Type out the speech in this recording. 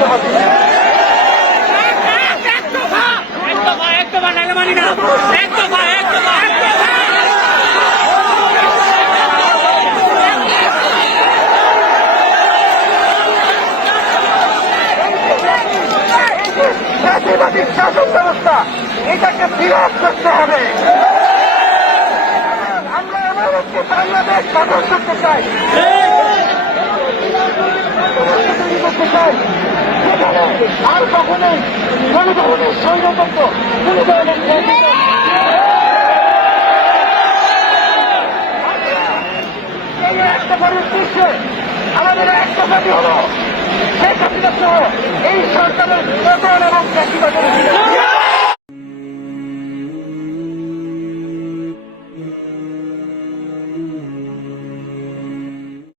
করতে হবে শাসন ব্যবস্থা এটাকে বিরাজ করতে হবে আমরা এমন একটি বাংলাদেশ শাসন করতে চাই করতে চাই। ধরনের কোনো ধরনের সৈন্যতন্ত্র কোনো ধরনের একটা আমাদের একটা দাবি হল সেই হাসিনা সহ এই সরকারের পতন এবং চাকরি